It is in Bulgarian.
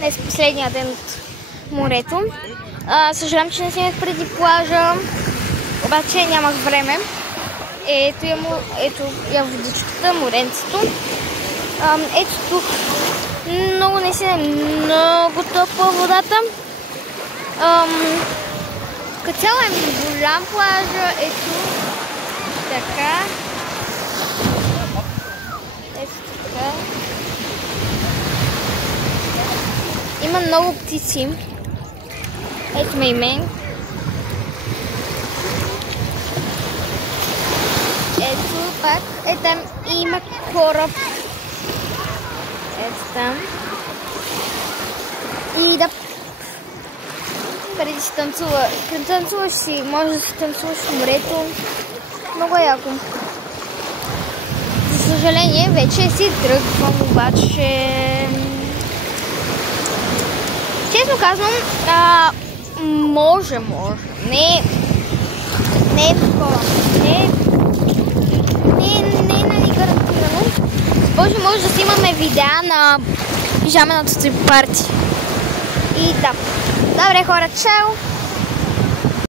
Днес е последния ден от морето. Съжалявам, че не снимах преди плажа, обаче нямах време. Ето я водичката, моренцето. Ето тук наистина много топла водата. Като цяло е голям плажа, ето така. Ето така. Има много птици. Ето ме и мен. Ето пак. Там има кораб. Ето там. И да. Преди си танцува. Като танцуваш си, може да си танцуваш в морето. Много е яко. За съжаление, вече си тръгвам, обаче... Честно казвам, може. Не е такова. Не нали гарантирано. Може да снимаме видеа на пижаменото стрип парти. И да. Добре хора, чао!